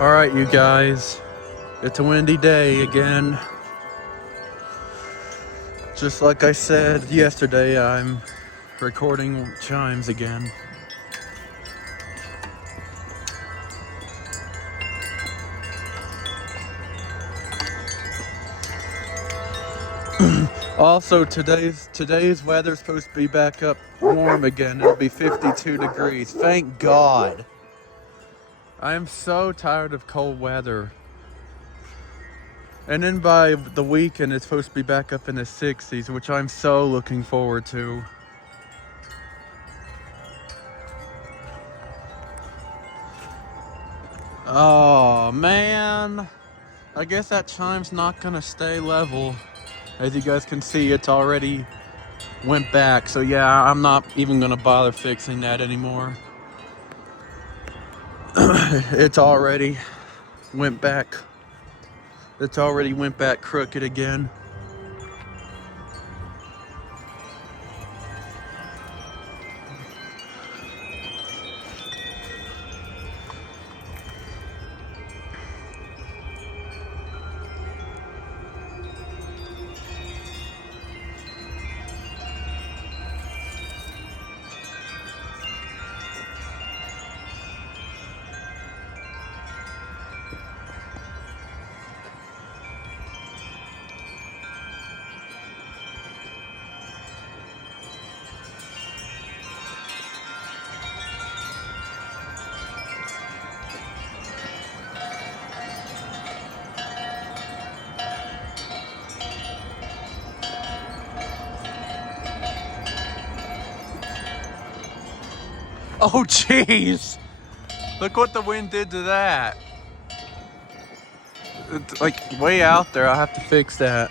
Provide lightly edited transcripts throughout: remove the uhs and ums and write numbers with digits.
Alright, you guys. It's a windy day again. Just like I said yesterday, I'm recording chimes again. Also, today's weather's supposed to be back up warm again. It'll be 52 degrees. Thank God. I am so tired of cold weather. And then by the weekend, it's supposed to be back up in the 60s, which I'm so looking forward to. Oh, man. I guess that chime's not gonna stay level. As you guys can see, it's already went back. So yeah, I'm not even gonna bother fixing that anymore. It's already went back. It's already went back crooked again. Oh jeez! Look what the wind did to that. It's like way out there. I'll have to fix that.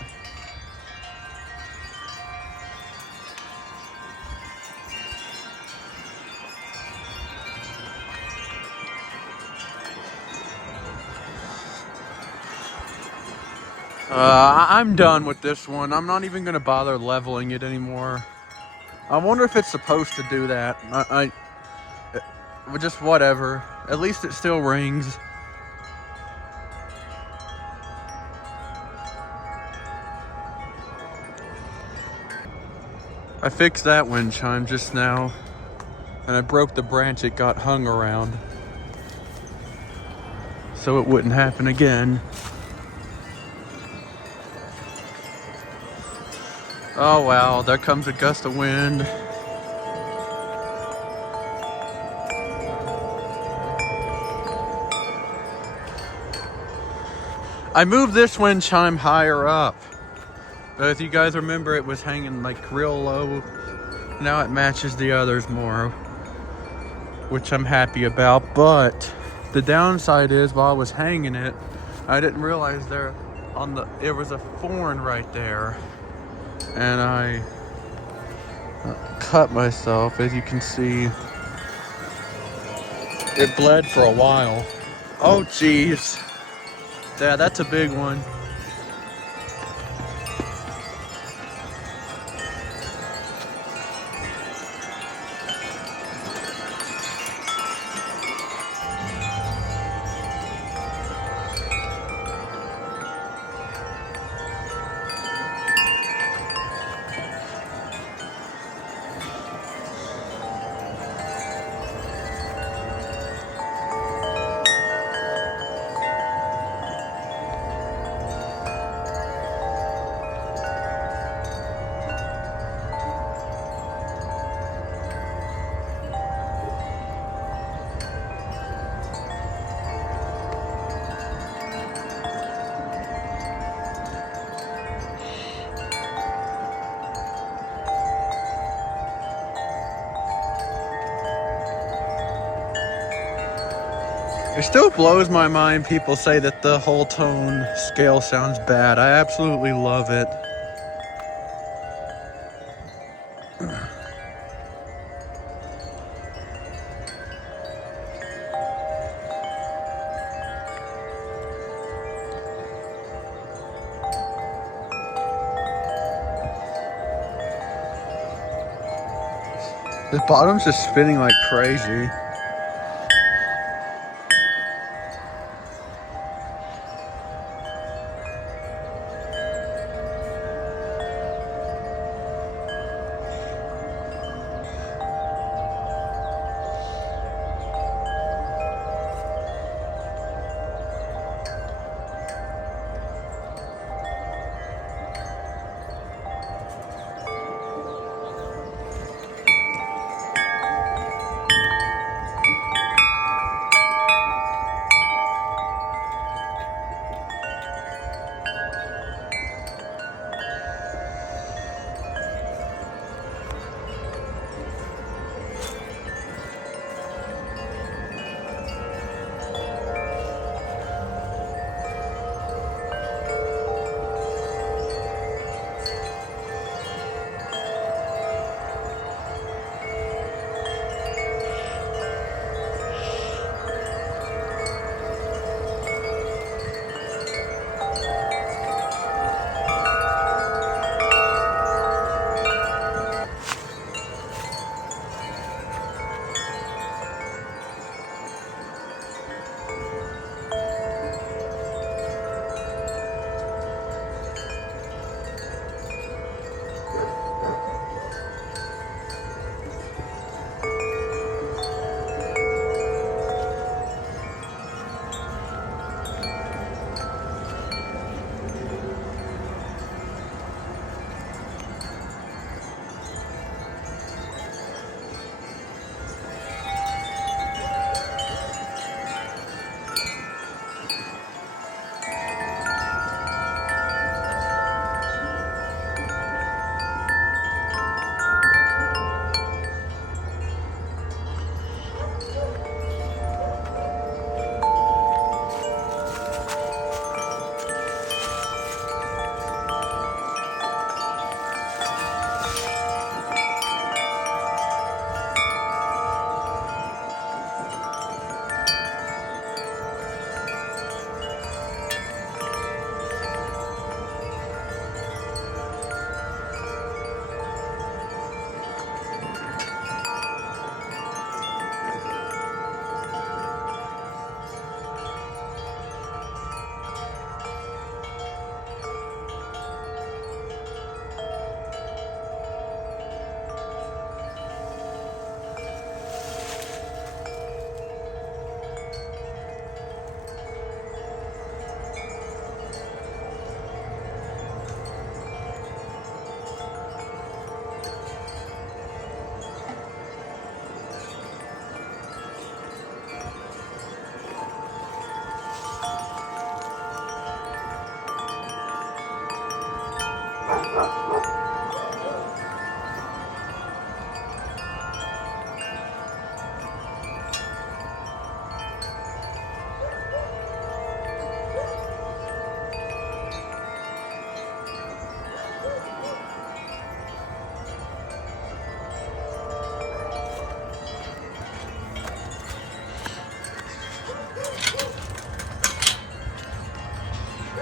I'm done with this one. I'm not even gonna bother leveling it anymore. I wonder if it's supposed to do that. Just whatever. At least it still rings. I fixed that wind chime just now, and I broke the branch it got hung around, so it wouldn't happen again. Oh wow, there comes a gust of wind. I moved this wind chime higher up. If you guys remember, it was hanging like real low. Now it matches the others more, which I'm happy about. But the downside is, while I was hanging it, I didn't realize there was a thorn right there, and I cut myself. As you can see, it bled for a while. Oh geez. Yeah, that's a big one. It still blows my mind people say that the whole tone scale sounds bad. I absolutely love it. The bottom's just spinning like crazy.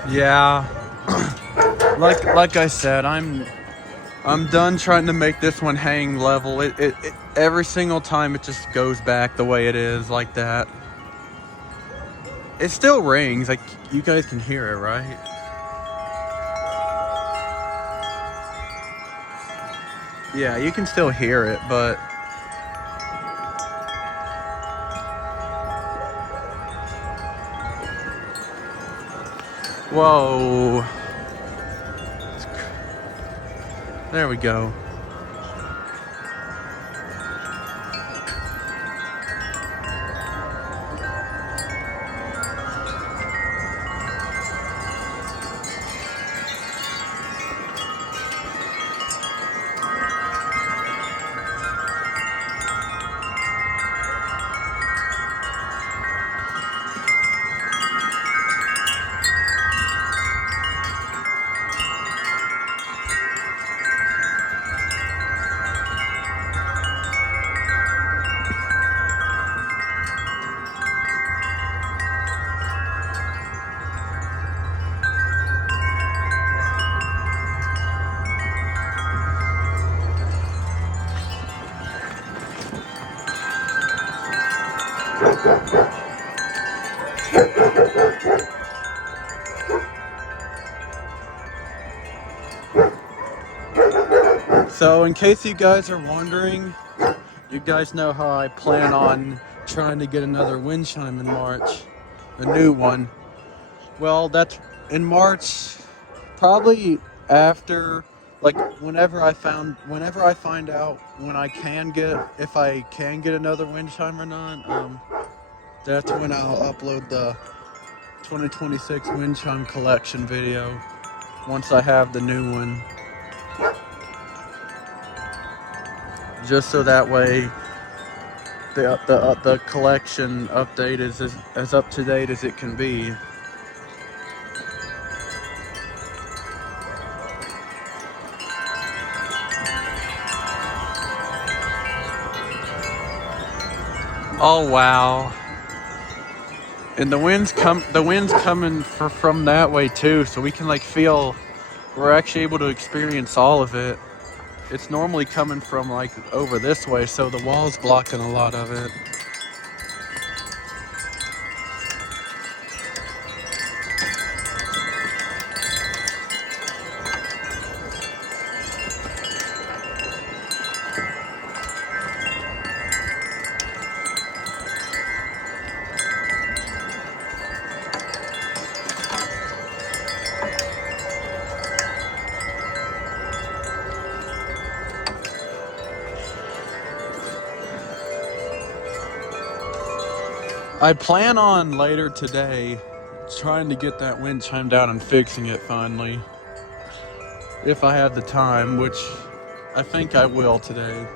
Yeah, like I said, I'm done trying to make this one hang level. It every single time it just goes back the way it is, like that. It still rings, like you guys can hear it, right? Yeah, you can still hear it, but whoa. There we go. So in case you guys are wondering, you guys know how I plan on trying to get another wind chime in March, a new one. Well, that's in March, probably after, like whenever I find out when I can get, if I can get another wind chime or not. That's when I'll upload the 2026 wind chime collection video. Once I have the new one, just so that way the collection update is as up to date as it can be. Oh wow! And the wind's coming from that way too, so we can like feel. We're actually able to experience all of it. It's normally coming from like over this way, so the wall's blocking a lot of it. I plan on later today trying to get that wind chime down and fixing it finally. If I have the time, which I think I will today.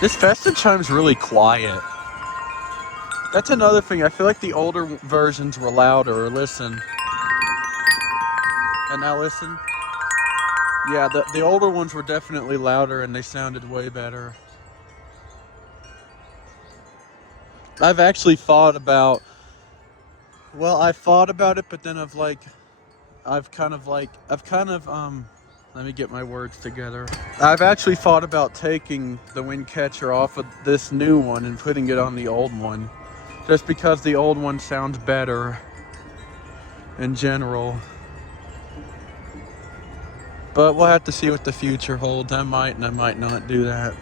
This festive chime's really quiet. That's another thing. I feel like the older versions were louder. Listen. And now listen. Yeah, the older ones were definitely louder and they sounded way better. I've actually thought about, well, I thought about it, but then I've kind of, let me get my words together. I've actually thought about taking the wind catcher off of this new one and putting it on the old one. Just because the old one sounds better in general. But we'll have to see what the future holds. I might and I might not do that.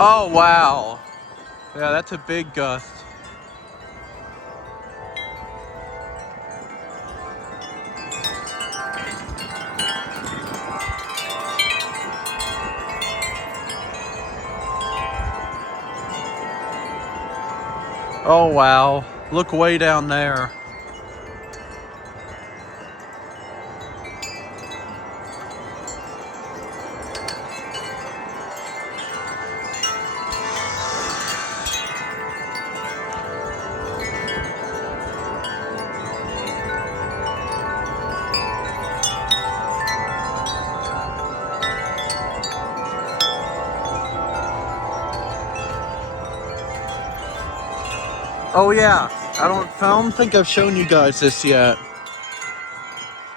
Oh wow. Yeah, that's a big gust. Oh wow, look way down there. Oh yeah, I don't think I've shown you guys this yet.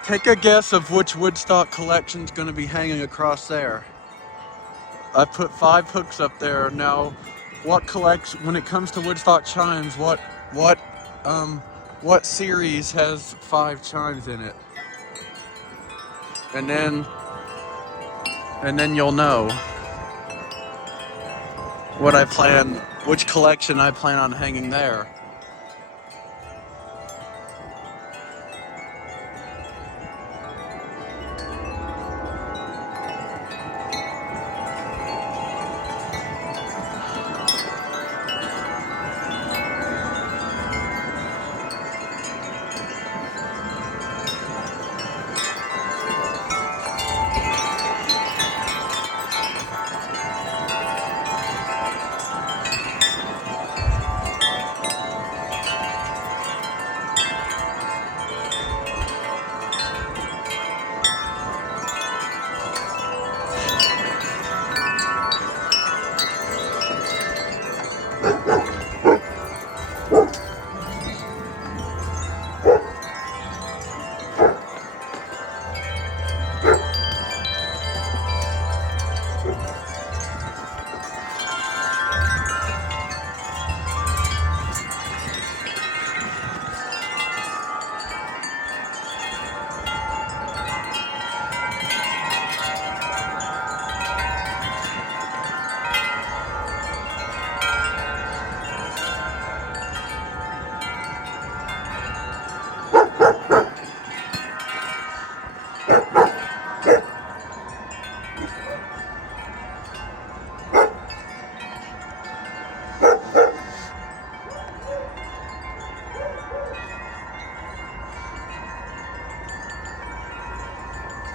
Take a guess of which Woodstock collection's gonna be hanging across there. I put 5 hooks up there. Now, when it comes to Woodstock chimes, what series has 5 chimes in it? And then you'll know which collection I plan on hanging there.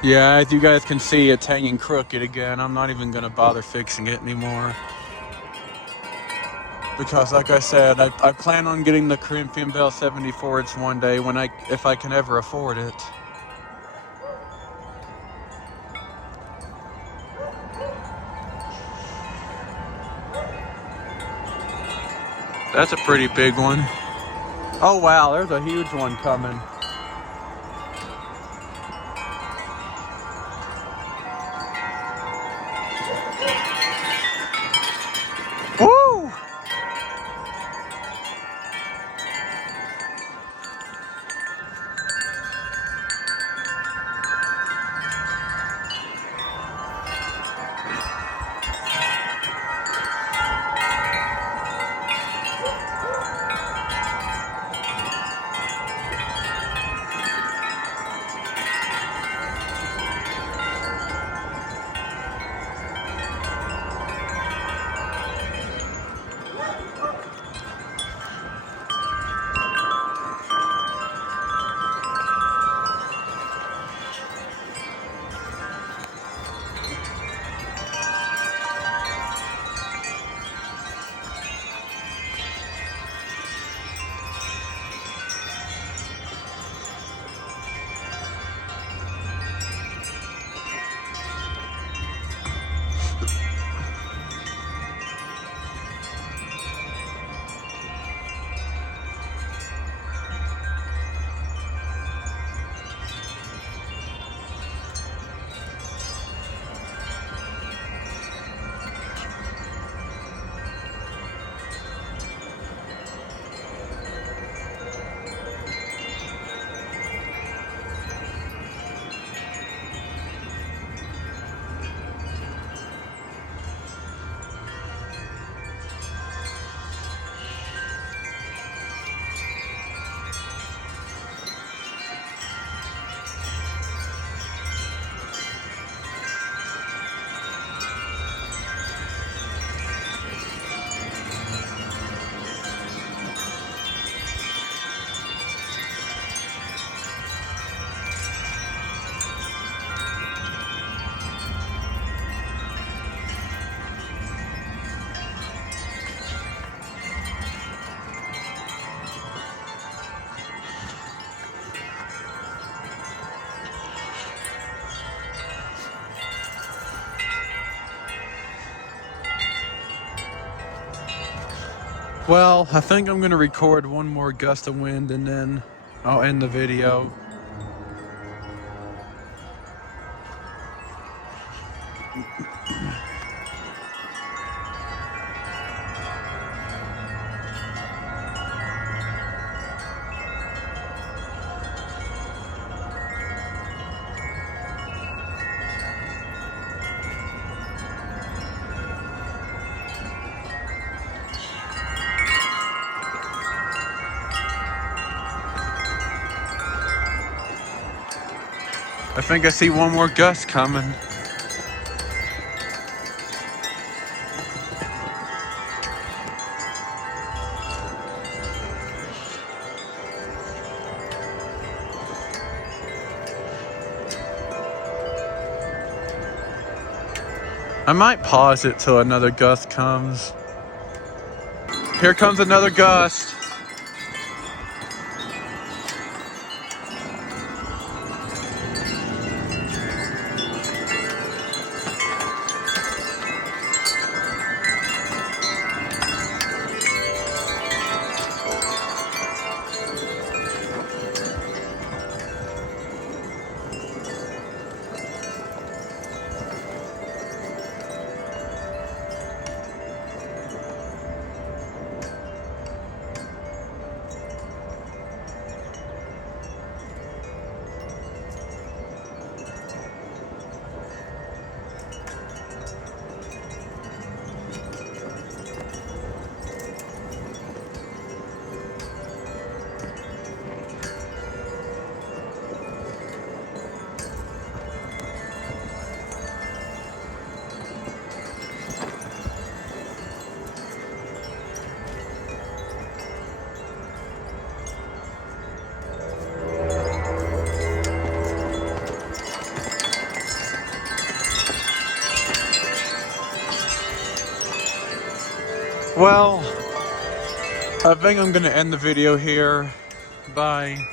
Yeah, as you guys can see, it's hanging crooked again. I'm not even gonna bother fixing it anymore. Because like I said, I plan on getting the Corinthian Bell 74s one day if I can ever afford it. That's a pretty big one. Oh wow, there's a huge one coming. Woo! Well, I think I'm gonna record one more gust of wind and then I'll end the video. I think I see one more gust coming. I might pause it till another gust comes. Here comes another gust. Well, I think I'm gonna end the video here. Bye.